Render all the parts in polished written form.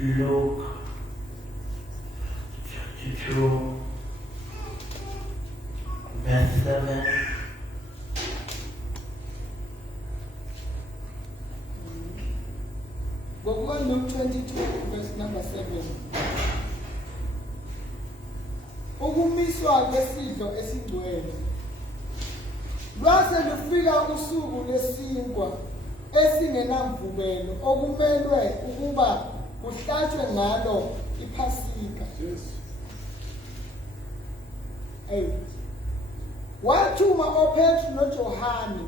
Luke chapter 2, verse 7. Luke 22, verse number 7. Ukumiswa kwesidlo esingcwele. Lwase lufika usuku lesinkwa esingenamvubelo okumelwe ukuba kuhlatshwe ngalo iPhasika. Wathuma oPetru noJohane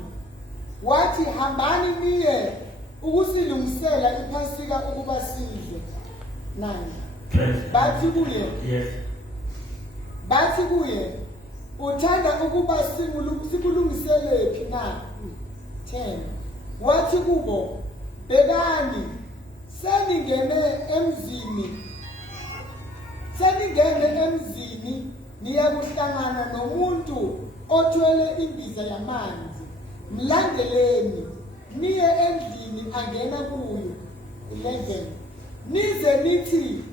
wathi hambani niye ukusilungisela iPhasika ukuba sidle. 9. Bathi kuye uthanda ukuba sikulungiselephi na? 10. Wathi kubo bekani seningene emzini niyakuhlangana nomuntu othwele imbiza yamanzi, mlandeleni niye endlini angena kuyo. 11. Nize nithi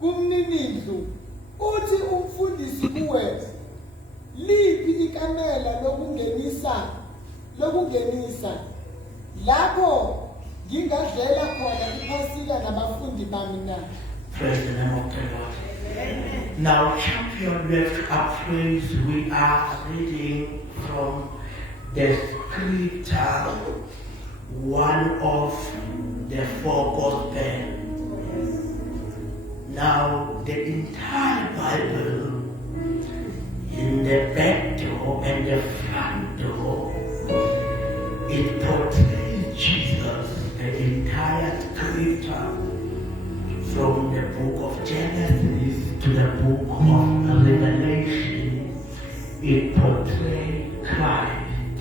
kumninindlu uthi umfundisi kuwe liphi ikamela lokungenisa lapho ngingadlela khona iPhasika nabafundi bami na? Praise the name of the Lord. Now, champion, we have to appraise. We are reading from the scripture, one of the 4 Gospels. Now, the entire Bible, in the back door and the front door, it portrays Jesus. The entire scripture, from the book of Genesis to the book of Revelation, it portrays Christ.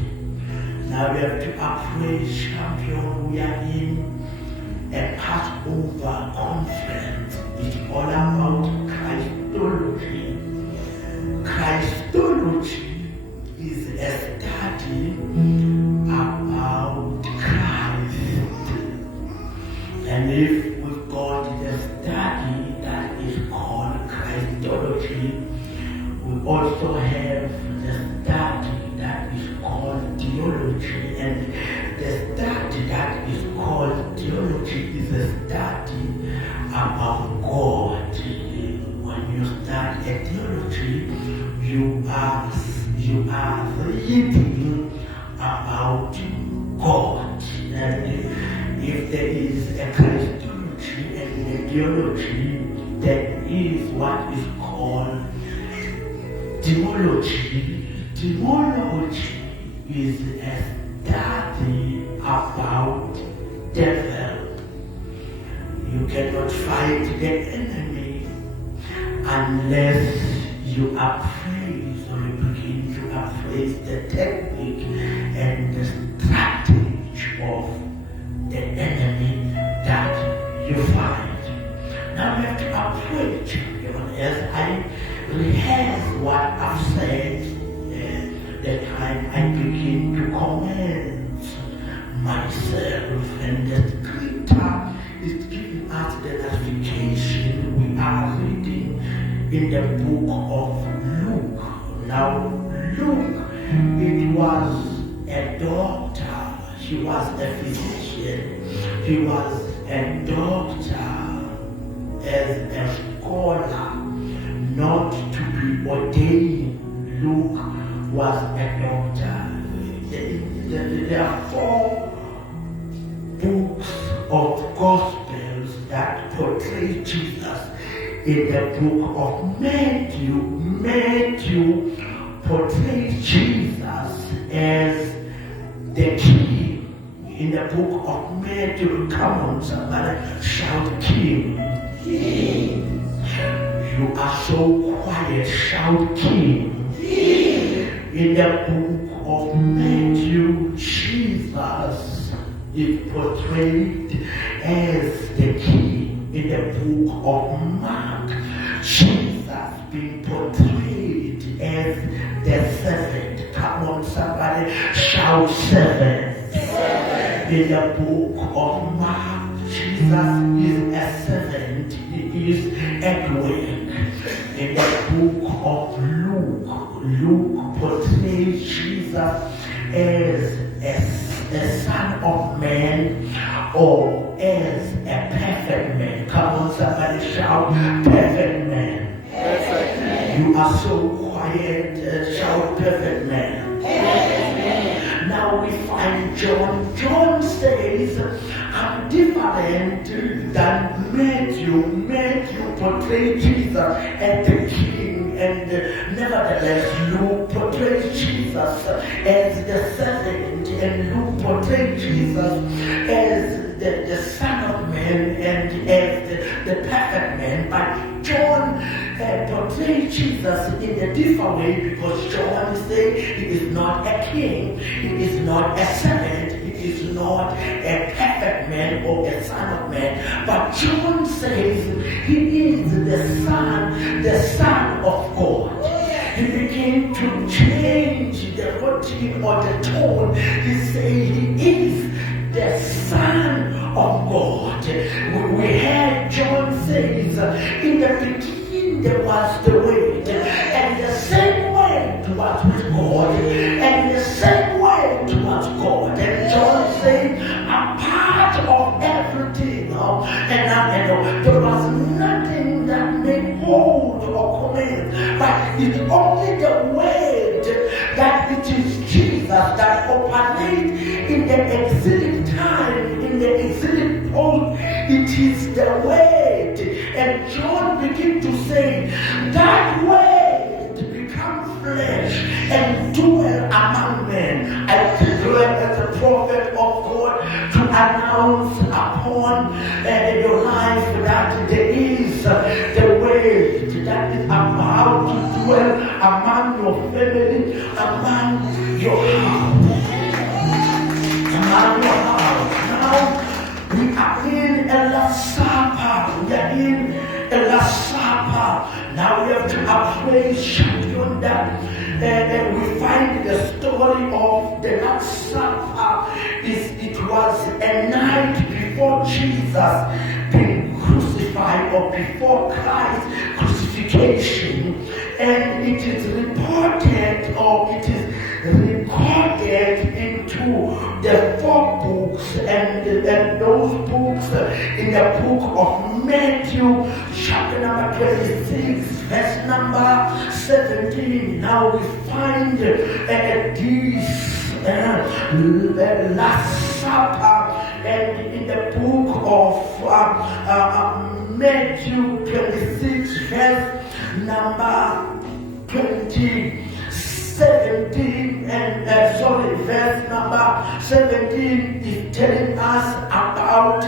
Now we have to appraise, champion. We are in a Passover conference. It's all about Christology. Christology is a study about Christ. And if we've got the study that is called Christology, we also have the study that is called theology. And the study that is called theology is a study about God. When you study a theology, you are reading about God. And if there is a Christology and a theology, there is what is called theology. Theology is a study about devil. You cannot fight the enemy unless you appraise or you begin to appraise the technique and the strategy of the enemy that you fight. Now we have to approach, as I rehearse what I've said, the time I begin to commence myself, and the scripture is giving us the clarification. We are reading in the book of Luke. Now, Luke, it was a doctor. He was a physician. He was a doctor, as a scholar, not to be ordained. Luke was a doctor. There are 4 books of Gospels that portray Jesus. In the book of Matthew, Matthew portrays Jesus as the king. In the book of Matthew, come on somebody, shout king. King. You are so quiet, shout king. King. In the book of Matthew, Jesus is portrayed as the king. In the book of Mark, Jesus being portrayed as the servant. Come on, somebody, shout servant. In the book of Mark, Jesus is a servant. is at work. In the book of Luke portrays Jesus as a son of man or as a perfect man. Come on, somebody shout, perfect man. Perfect man. You are so quiet, shout, perfect man. Perfect man. Now we find John. John says, I'm different than Matthew. Matthew portrays Jesus as the king, and nevertheless Luke portrays Jesus as the servant, and Luke portrays Jesus as the son of man and as the perfect man. But John portrays Jesus in a different way, because John is saying he is not a king, he is not a servant, he is not a perfect man or a son of man. But John says he is the son of God. He began to change the routine or the tone. He said he is the Son of God. We heard John says, in the beginning there was the Word, and the same Word was with God, and the same Word was God. And John said, a part of everything, and there was nothing that made hold or command, but it's only the Word that it is Jesus that operates in the exilic time, in the exilic point. It is the Word. And John begins to say, that Word become flesh and dwell among men. I declare as a prophet of God to announce upon your life that there is the Word that is about to dwell among your family, among your house. Among your house. Now we are in a Last Supper. We are in a Last Supper. Now we have to praise champion that we find the story of the Last Supper. It was a night before Jesus being crucified, or before Christ's crucifixion, and it is reported, or it is recorded into the 4 books, and those books in the book of Matthew, chapter number 26, verse number 17. Now we find this Last Supper, and in the book of Matthew 26, verse number 17, verse number 17 is telling us about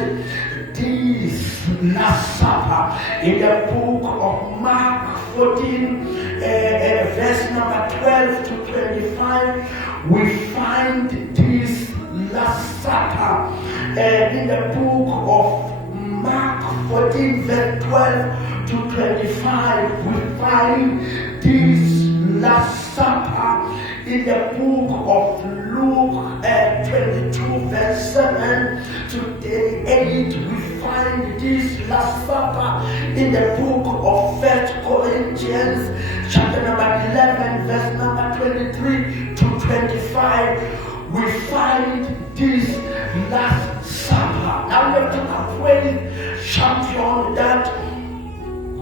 this Last Supper. In the book of Mark 14, verse number 12 to 25, we find this Last Supper. In the book of Mark 14, verse 12 to 25, we find this Last Supper. In the book of Luke 22, verse 7 to 38, we find this Last Supper. In the book of 1 Corinthians, chapter number 11, verse number 23 to 25, we find this Last Supper. Now we have to praise champion that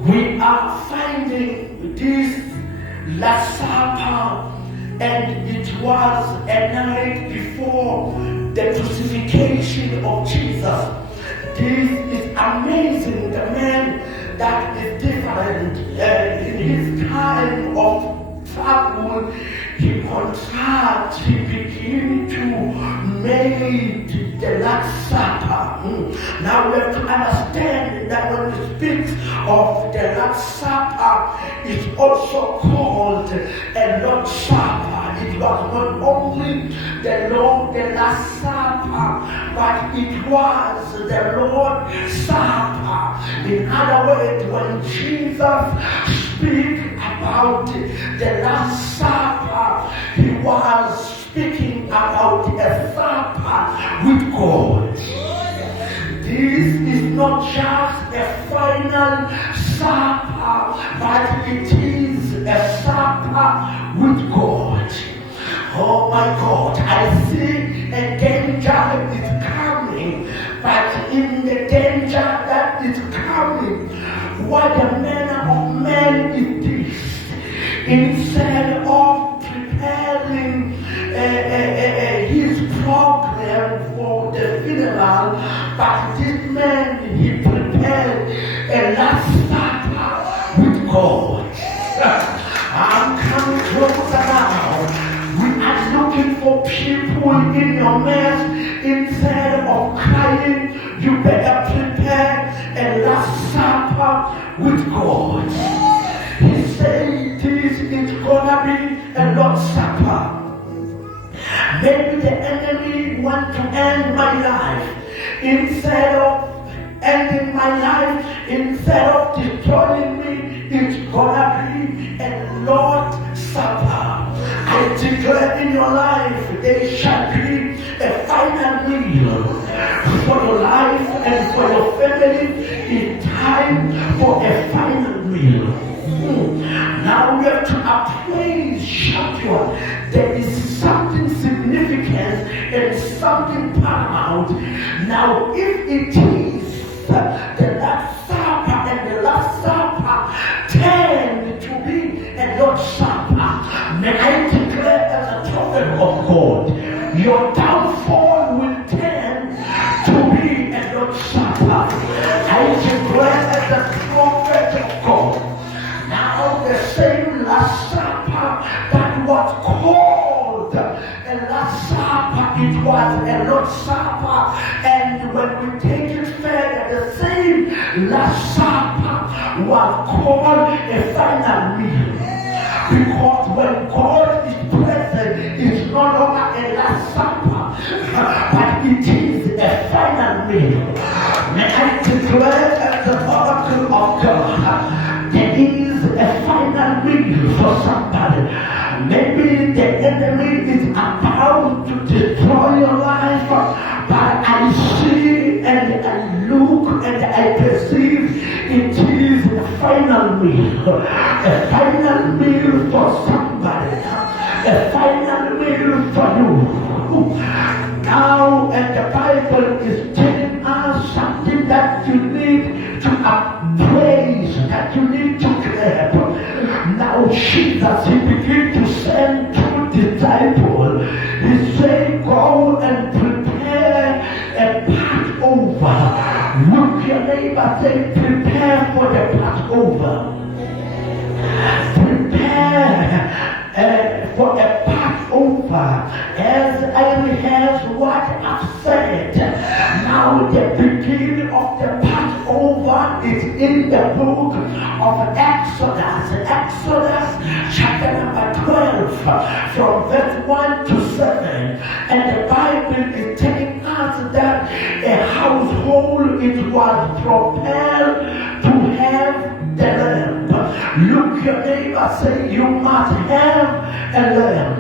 we are finding this Last Supper, and it was a night before the crucifixion of Jesus. This is amazing. The man that is different in his time of trouble, he contracts, he begins to make the Last Supper. Now we have to understand that when we speak of the Last Supper, it's also called a Lord's Supper. It was not only the Last Supper, but it was the Lord's Supper. In other words, when Jesus speaks about the Last Supper, he was speaking about a supper with God. This is not just a final supper, but it is a supper with God. Oh my God, I see a danger is coming, but in the danger that is coming, what the manner of man is this? Instead of preparing his program for the funeral, but this man, he prepared a last supper with God. I'm coming closer now. We are looking for people in your mess. Instead of crying, you better prepare a last supper with God. He said this is gonna be a Lord's supper. Maybe the enemy want to end my life. Instead of ending my life, instead of destroying me, it's gonna be a Lord's supper. I declare in your life there shall be a final meal for your life and for your family. It's time for a final meal. Now we have to appraise champion. There is something significant and something paramount. Now if it is the last supper and the last supper tend to be a Lord's supper, may I declare as a prophet of God, your downfall will tend to be a Lord's supper. I declare as a prophet of God. Now the same last supper that was called a last supper, it was a Lord's supper. And when we take it further, the same last supper was called a final meal. Because when God is present, it's no longer a last supper, but it is a final meal. May I declare as the oracle of God, there is a final meal for somebody. Maybe the enemy is about to destroy your life, but I see and I look and I perceive it is a final meal. A final meal for somebody. A final meal for you. Now, and the Bible is telling us something that you need to appraise, that you need to grab. Now Jesus, he began to send two disciples. He said, go and prepare a Passover. Look your neighbor, say, prepare for the Passover. Prepare for a Passover. As I rehearse what I've said, now the beginning of the Passover is in the book of Exodus. Exodus chapter number 12 from verse 1 to 7. And the Bible is telling us that a household, it was prepared to have the lamb. Look your neighbor, say, you must have a lamb.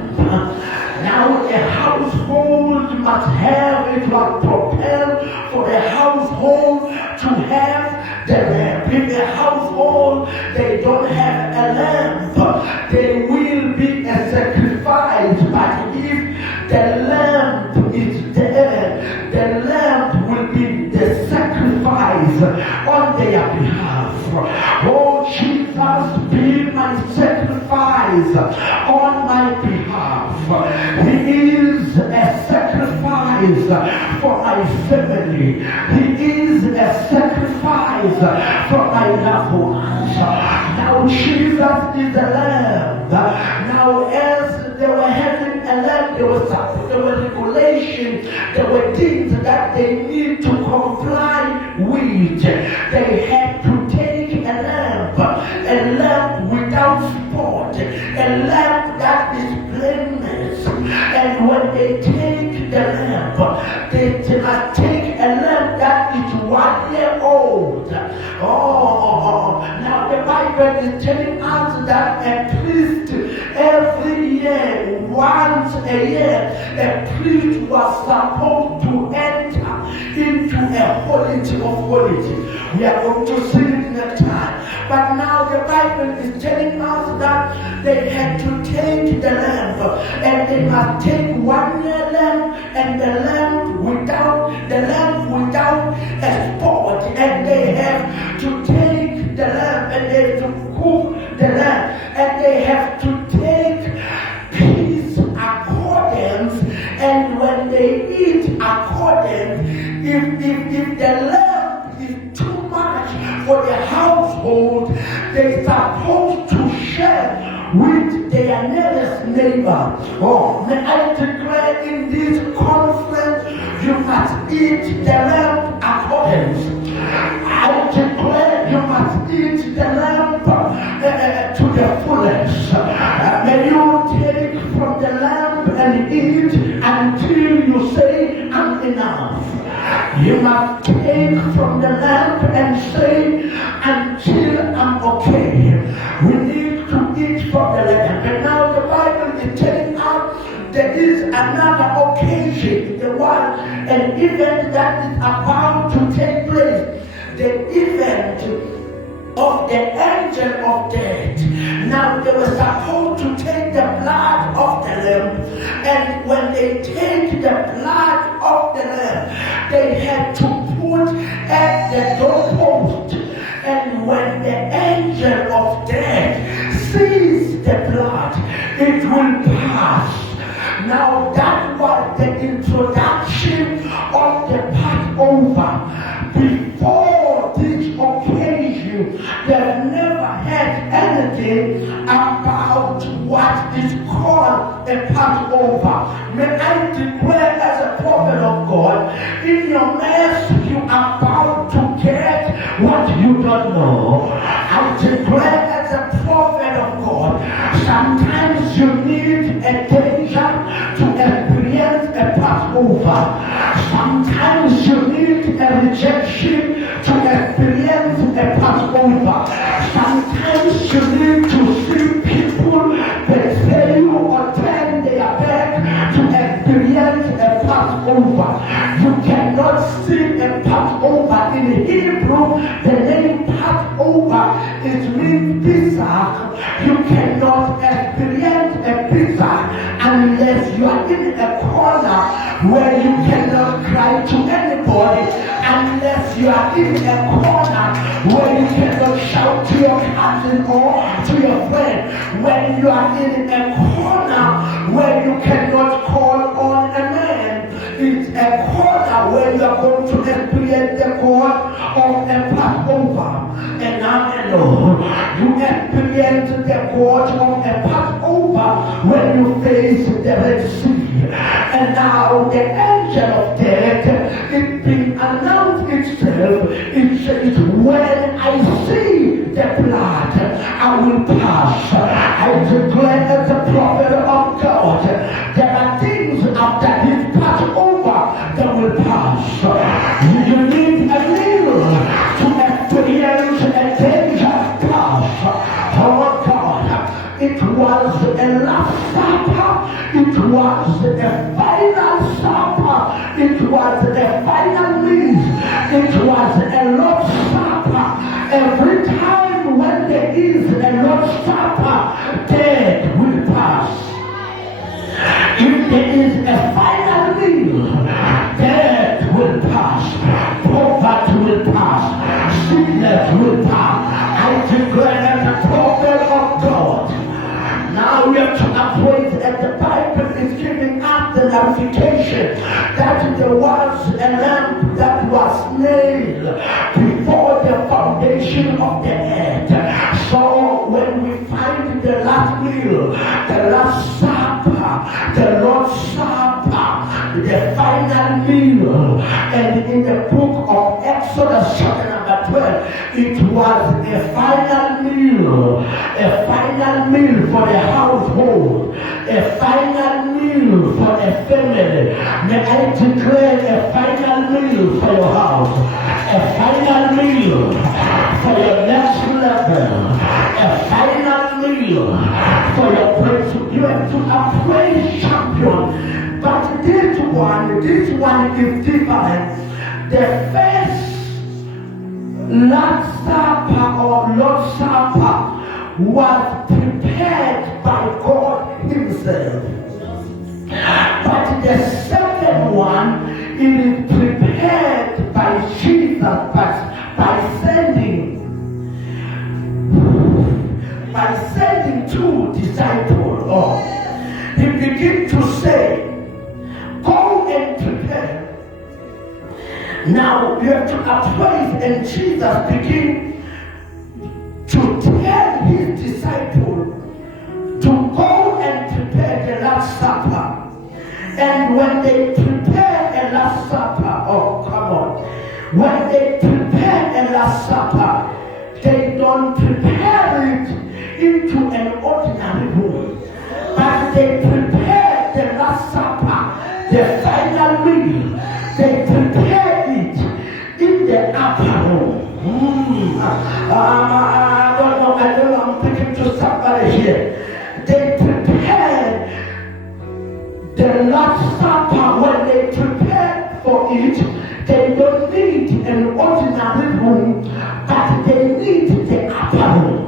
Now a household must have, it was prepared for a household to have the lamb. In the household, they don't have a lamb. There will be a sacrifice, but if the lamb is there, the lamb will be the sacrifice on their behalf. Oh, Jesus, be my sacrifice on my behalf. He is a sacrifice for my family. He is a sacrifice for my loved ones. Now Jesus is a lamb. Now as they were having a lamb, there were regulations, there were things that they need to comply with. They had to take a lamb without spot, a lamb that is blameless. And when they take the lamb, they must take a lamb that is 1 year old. Now the Bible is telling us that a priest every year, once a year, a priest was supposed to enter into a holiday of holiday. We are going to see it next time. But now the Bible is telling us that they had to take the lamb, and they must take 1 year lamb and the lamb without a spot, and they have to take the lamb and they have to cook the lamb, and they have to take peace accordance, and when they eat accordance, if the lamb is too much for the household, they're supposed to share with their nearest neighbor. Oh, may I declare in this conference, you must eat the lamb accordance. I declare you must eat the lamb to the fullest. May you take from the lamb and eat until you say, I'm enough. You must take from the lamb and say, until I'm okay. We need to eat from the lamb. And now the Bible is telling us there is another occasion, an event that is about to take place. The event of the angel of death. Now they were supposed to take the blood of the lamb, and when they take the blood of the lamb, they had to put at the doorpost. And when the angel of death sees the blood, it will pass. Now that was the introduction of the Passover. Before this occasion, they've never had anything about what is called a Passover. May I declare as a prophet of God, in your mess you are about to get what you don't know. I declare as a prophet of God, sometimes you need a danger to experience a Passover. Sometimes you need a rejection to experience a Passover. Sometimes you need to see people betray you or turn their back to experience a Passover. You cannot see a Passover. In Hebrew, the name Passover is means Pesach. You cannot experience a Pesach unless you are in a corner where you cannot cry to anybody, unless you are in a corner where you cannot shout to your cousin or to your friend, when you are in a corner where you cannot call on a man. It's a corner where you are going to experience the God of a Passover. And I know you experience the God of a Passover when you face the Red Sea. And now the angel of death is being announced itself. It says, when I see the blood, I will pass. I declare as a prophet of God, there are things after his Passover that will pass. You need a meal to experience a danger pass. Oh God, it was a last supper. It was a final supper. It was a final meal. It was a Lord's Supper. Every time when there is a Lord's Supper, death will pass. If there is a final meal, death will pass. Poverty will pass. Sickness will pass. I declare as a prophet of God. Now we have to approach, and the Bible is giving us the notification that there was a lamb that was nailed before the foundation of the earth. So when we find the last meal, the last supper, the Lord's Supper, the final meal, and in the book of Exodus chapter number 12, it was a final meal for the household, a final meal for a family. May I declare a final meal for your house, a final meal for your next level, a final meal for your breakthrough. You have to appraise champion. But this one is different. The first Last Supper or Lord's Supper was prepared by God Himself. But the second one is prepared by Jesus, but by sending two disciples. He began to say, go and prepare. Now you have to appraise, and Jesus began to tell his disciples to go and prepare the Last Supper. And when they prepare a Last Supper, when they prepare a Last Supper, they don't prepare it into an ordinary room, but they prepare the Last Supper, the final meal. They prepare it in the upper room. I don't know, I'm speaking to somebody here. They prepare the Last Supper. When they prepare for it, they don't need an ordinary room, but they need the upper room.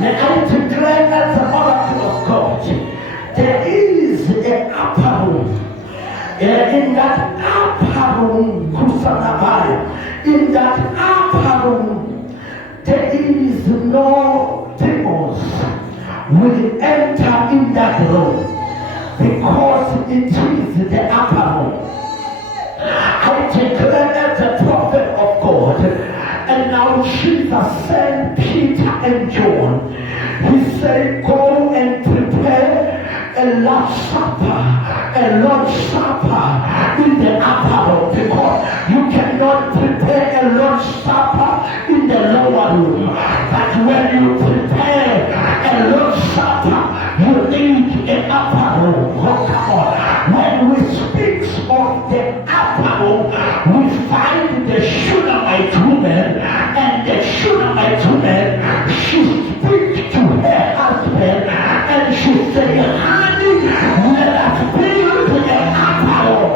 May I declare as the oracle of God, there is an upper room. In that upper room, in that upper room, there is no demons will enter in that room, because it is the upper room. I declare as the prophet of God, and now Jesus sent Peter and John. He said, go and prepare a Lord's Supper, a Lord's Supper in the upper room, because you cannot prepare a Lord's Supper in the lower room. But when you prepare a Lord's Supper, you need an upper room. Oh, come on. When we speak of the upper room, we find the Shunammite woman, and the Shunammite woman, she speaks to her husband, and she says, honey, let us build an upper room,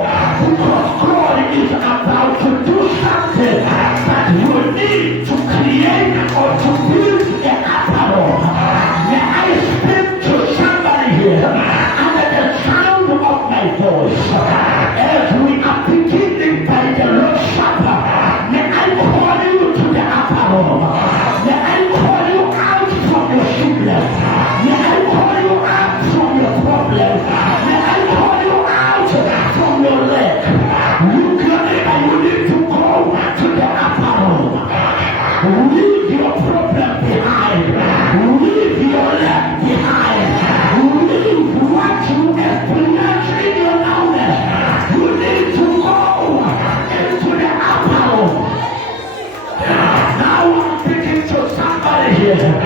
because God is about to do something, but you need to create or to build an upper room. May I speak to somebody here under the sound of my voice, as we are beginning by the Lord's Supper. May I call you to the upper room. May I call you out from your sickness. May I call you out from your problem. May I call you out from your leg. You need to go to the upper room. Leave your problem behind. Leave your leg behind. Leave what you experience in your knowledge. You need to go into the upper room. Now I'm speaking to somebody here.